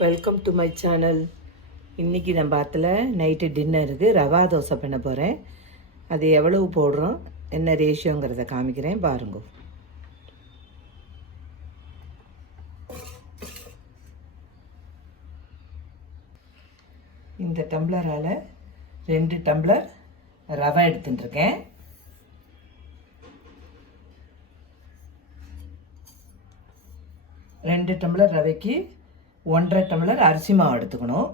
Welcome to my channel. இன்றைக்கி நம்ம பாத்தில் நைட்டு டின்னருக்கு ரவா தோசை பண்ண போகிறேன். அது எவ்வளவு போடுறோம், என்ன ரேஷியோங்கிறத காமிக்கிறேன் பாருங்க. இந்த டம்ளரால் 2 டம்ளர் ரவை எடுத்துட்டுருக்கேன். ரெண்டு டம்ளர் ரவைக்கு 1.5 டம்ளர் அரிசி மாவு எடுத்துக்கணும்.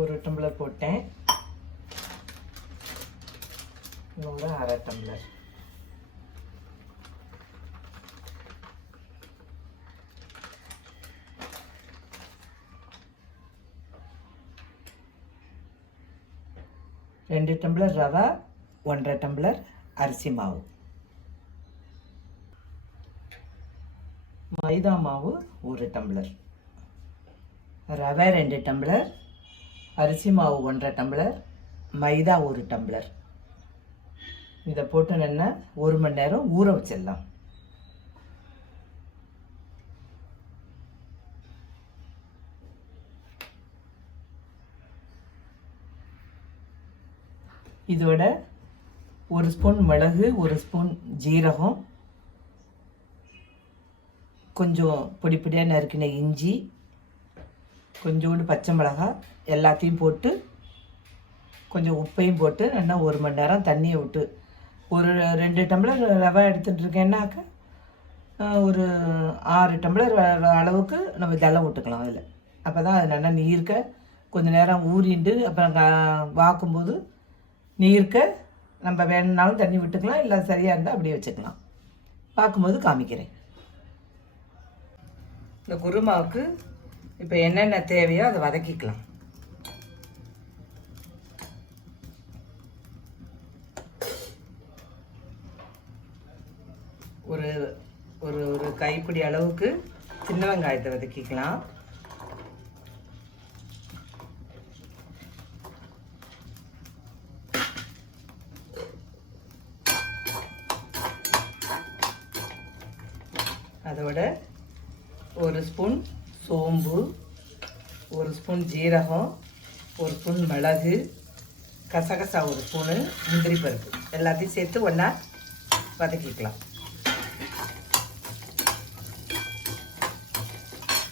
ஒரு டம்ளர் போட்டேன். இன்னொரு 1/2 டம்ளர். ரெண்டு டம்ளர் ரவை, 1.5 டம்ளர் அரிசி மாவு. மைதா மாவு 1 டம்ளர். ரவை 2 டம்ளர், அரிசி மாவு 1.5 டம்ளர், மைதா 1 டம்ளர். இதை போட்டு நல்லா 1 மணி நேரம் ஊற வச்சிடலாம். இதோட 1 ஸ்பூன் மிளகு, 1 ஸ்பூன் ஜீரகம், கொஞ்சம் பொடி பொடியாக நறுக்கின இஞ்சி, கொஞ்சோண்டு பச்சை மிளகாய் எல்லாத்தையும் போட்டு கொஞ்சம் உப்பையும் போட்டு நல்லா 1 மணி நேரம் தண்ணியை விட்டு, ஒரு 2 டம்ளர் ரவை எடுத்துகிட்ருக்கேன்னாக்கா ஒரு 6 டம்ளர் அளவுக்கு நம்ம ஜலம் விட்டுக்கலாம் அதில். அப்போ தான் அது நல்லா நீர்க்க கொஞ்சம் நேரம் ஊறிண்டு அப்புறம் வாக்கும்போது நீர்க்க நம்ம வேணுனாலும் தண்ணி விட்டுக்கலாம், இல்லை சரியாக இருந்தால் அப்படியே வச்சுக்கலாம். பார்க்கும்போது காமிக்கிறேன். இந்த குருமாவுக்கு இப்போ என்னென்ன தேவையோ அதை வதக்கிக்கலாம். ஒரு ஒரு ஒரு கைப்பிடி அளவுக்கு சின்ன வெங்காயத்தை வதக்கிக்கலாம். அதோட 1 ஸ்பூன் சோம்பு, 1 ஸ்பூன் ஜீரகம், 1 ஸ்பூன் மிளகு, கசகசா 1 ஸ்பூனு, முந்திரி பருப்பு எல்லாத்தையும் சேர்த்து ஒன்றா வதக்கிக்கலாம்.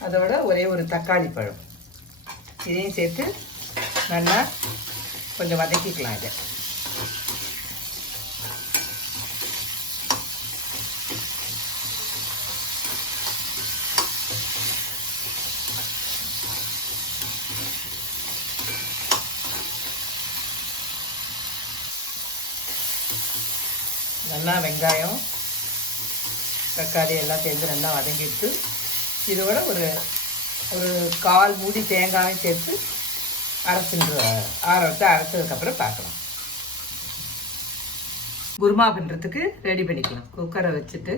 அதோட ஒரே ஒரு தக்காளி பழம் இதையும் சேர்த்து நல்லா கொஞ்சம் வதக்கிக்கலாம். இதை நல்லா வெங்காயம் தக்காளி எல்லாம் சேர்ந்து நல்லா வதங்கிட்டு இதோட ஒரு ஒரு 1/4 மூடி தேங்காயும் சேர்த்து அரைச்சதுக்கப்புறம் பார்க்கலாம். குருமா பண்ணுறதுக்கு ரெடி பண்ணிக்கலாம். குக்கரை வச்சுட்டு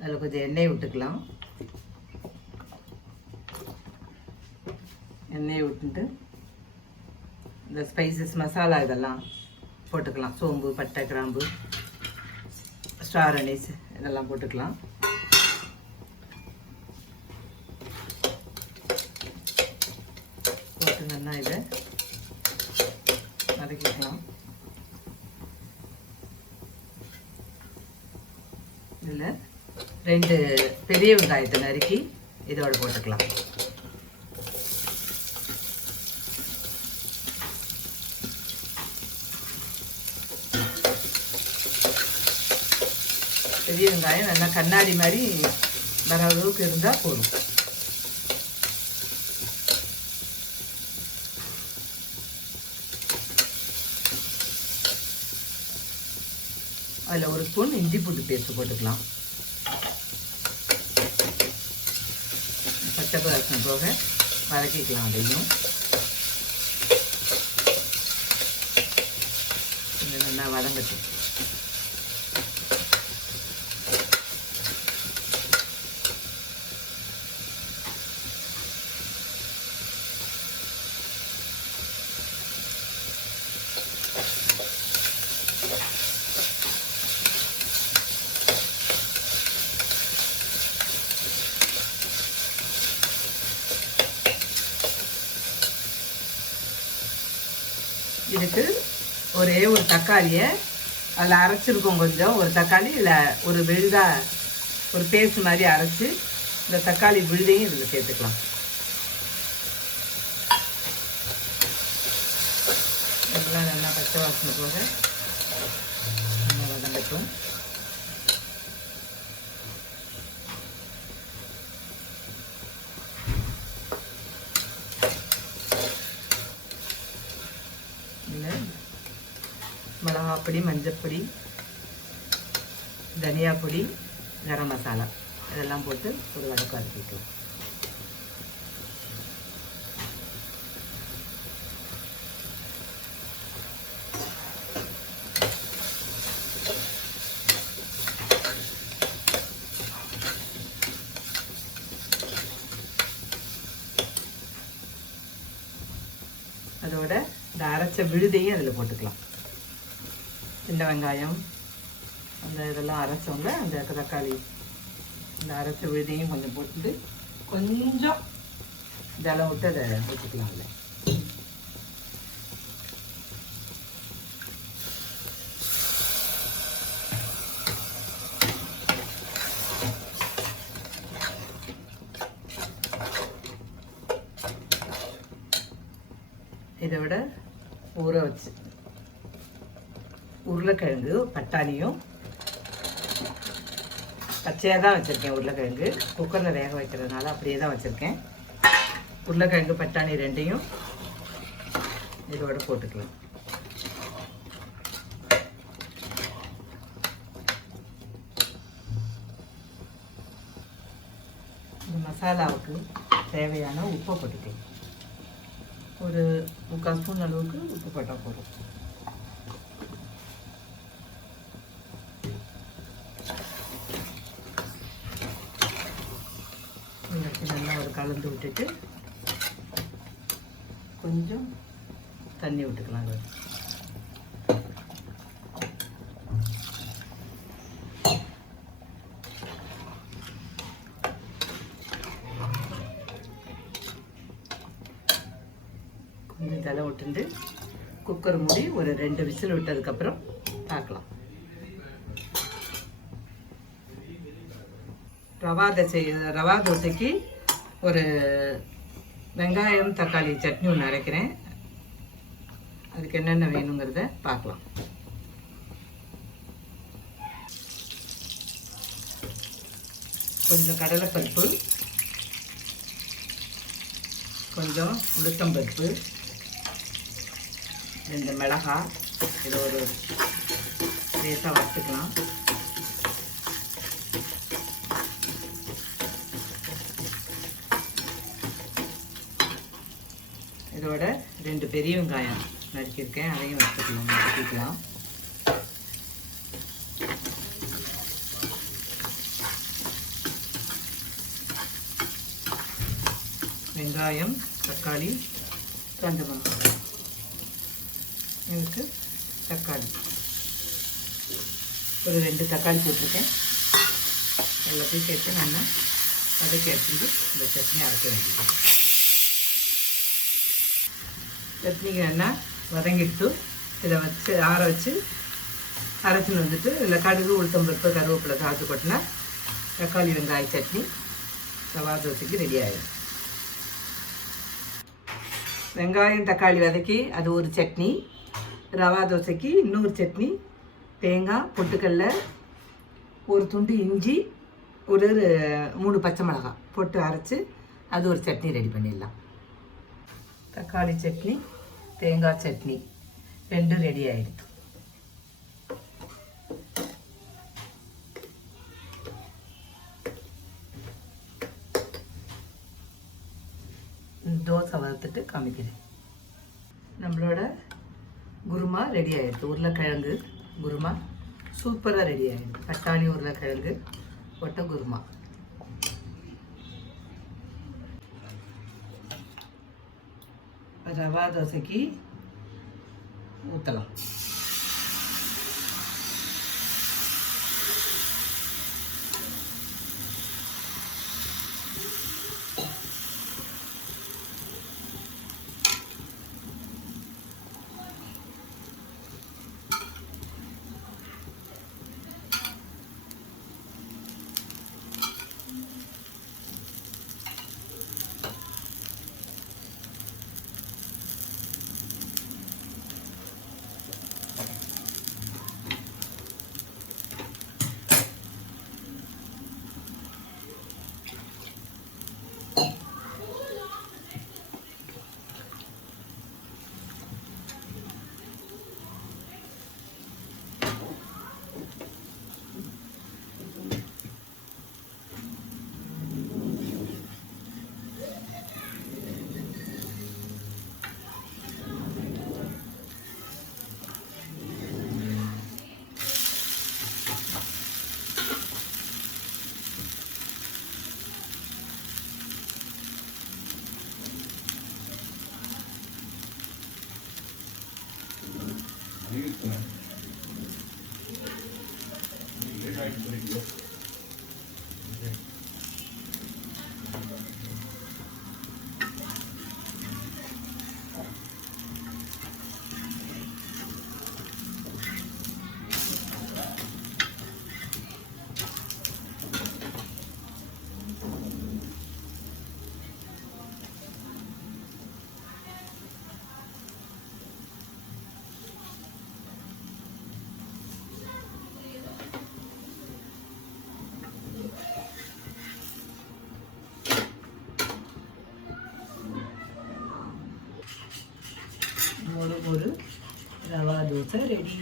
அதில் கொஞ்சம் எண்ணெய் விட்டுக்கலாம். எண்ணெய் விட்டுட்டு இந்த ஸ்பைசஸ் மசாலா இதெல்லாம் போட்டுக்கலாம். சோம்பு, பட்டை, கிராம்பு, ஸ்டார் அனீஸ் இதெல்லாம் போட்டுக்கலாம். போட்டு நல்லா இதை வதக்கிக்கலாம். இதில் 2 பெரிய வெங்காயத்தை நறுக்கி இதோடு போட்டுக்கலாம். பெரிய வெங்காயம் நல்லா கண்ணாடி மாதிரி வர அளவுக்கு இருந்தால் போதும். அதில் 1 ஸ்பூன் இஞ்சி பூண்டு பேஸ்ட் போட்டுக்கலாம். பச்சை பருப்பு போக வதக்கிக்கலாம். அதையும் நல்லா வதங்கட்டும். இதுக்கு ஒரே ஒரு தக்காளியை அதில் அரைச்சிருக்கோம். கொஞ்சம் ஒரு தக்காளி இல்லை ஒரு விழுதாக ஒரு பேஸ்ட் மாதிரி அரைச்சி இந்த தக்காளி விழுதையும் இதில் சேர்த்துக்கலாம். எல்லாம் நல்லா பச்சை வாசனை போக நல்லா வதங்கட்டும். மிளகாப்பொடி, மஞ்சப்பொடி, தனியா பொடி, கரம் மசாலா இதெல்லாம் போட்டு ஒரு வதக்கு வதக்கிக்கலாம். அதோட இந்த அரைச்ச விழுதையும் அதில் போட்டுக்கலாம். சின்ன வெங்காயம் அந்த இதெல்லாம் அரைச்சவங்க அந்த தக்காளி இந்த அரைச்ச விழுதையும் கொஞ்சம் போட்டுட்டு கொஞ்சம் ஜலம் விட்டு அதை ஊற்றிக்கலாம்ல. இதை விட ஊற வச்சு உருளைக்கிழங்கு பட்டாணியும் பச்சையாக தான் வச்சுருக்கேன். உருளைக்கிழங்கு குக்கரில் வேக வைக்கிறதுனால அப்படியே தான் வச்சுருக்கேன். உருளைக்கிழங்கு பட்டாணி ரெண்டையும் இதோட போட்டுக்கலாம். இந்த மசாலாவுக்கு தேவையான உப்பை போட்டுக்கலாம். ஒரு 3/4 ஸ்பூன் அளவுக்கு உப்பு போட்டால் போதும். நல்லா ஒரு கலந்து விட்டுட்டு கொஞ்சம் தண்ணி விட்டுக்கலாம். அது கொஞ்சம் தலை விட்டுண்டு குக்கர் மூடி ஒரு 2 விசில் விட்டதுக்கப்புறம் பார்க்கலாம். ரவா தோசைக்கு ஒரு வெங்காயம் தக்காளி சட்னி ஒன்று அரைக்கிறேன். அதுக்கு என்னென்ன வேணுங்கிறத பார்க்கலாம். கொஞ்சம் கடலைப்பருப்பு, கொஞ்சம் உளுத்தம்பருப்பு, 2 மிளகாய், இதை ஒரு லேசாக வறுத்துக்கலாம். இதோட 2 பெரிய வெங்காயம் நறுக்கியிருக்கேன், அதையும் வறுத்துக்கலாம். வெங்காயம், தக்காளி, காஞ்ச மிளகாய், இதுக்கு தக்காளி ஒரு 2 தக்காளி போட்டிருக்கேன். எல்லாத்தையும் சேர்த்து நல்லா வதக்கி எடுத்துட்டு இந்த சட்னி அரைக்க வேண்டியது. சட்னிக்கு நல்லா வதங்கிட்டு இதை வச்சு ஆற வச்சு அரைச்சின்னு வந்துட்டு இதில் கடுகு, உளுத்தம்பருப்பு, கருவேப்பிலை தாளித்து கொட்டினா தக்காளி வெங்காய சட்னி ரவா தோசைக்கு ரெடி ஆகிடும். வெங்காயம் தக்காளி வதக்கி அது ஒரு சட்னி. ரவா தோசைக்கு இன்னொரு சட்னி. தேங்காய், பொட்டுக்கடலை, ஒரு துண்டு இஞ்சி, ஒரு 3 பச்சை மிளகாய் போட்டு அரைச்சி அது ஒரு சட்னி ரெடி பண்ணிடலாம். தக்காளி சட்னி, தேங்காய் சட்னி 2 ரெடி ஆகிடுது. தோசை வறுத்துட்டு காமிக்கிறேன். நம்மளோட குருமா ரெடி ஆகிடுது. உருளைக்கிழங்கு குருமா சூப்பராக ரெடி ஆகிடுது. பட்டாணி உருளைக்கிழங்கு போட்ட குருமா. ரவா தோசைக்கு ஊற்றலாம். மொறு மொறு ரவா தோசை ரெடி.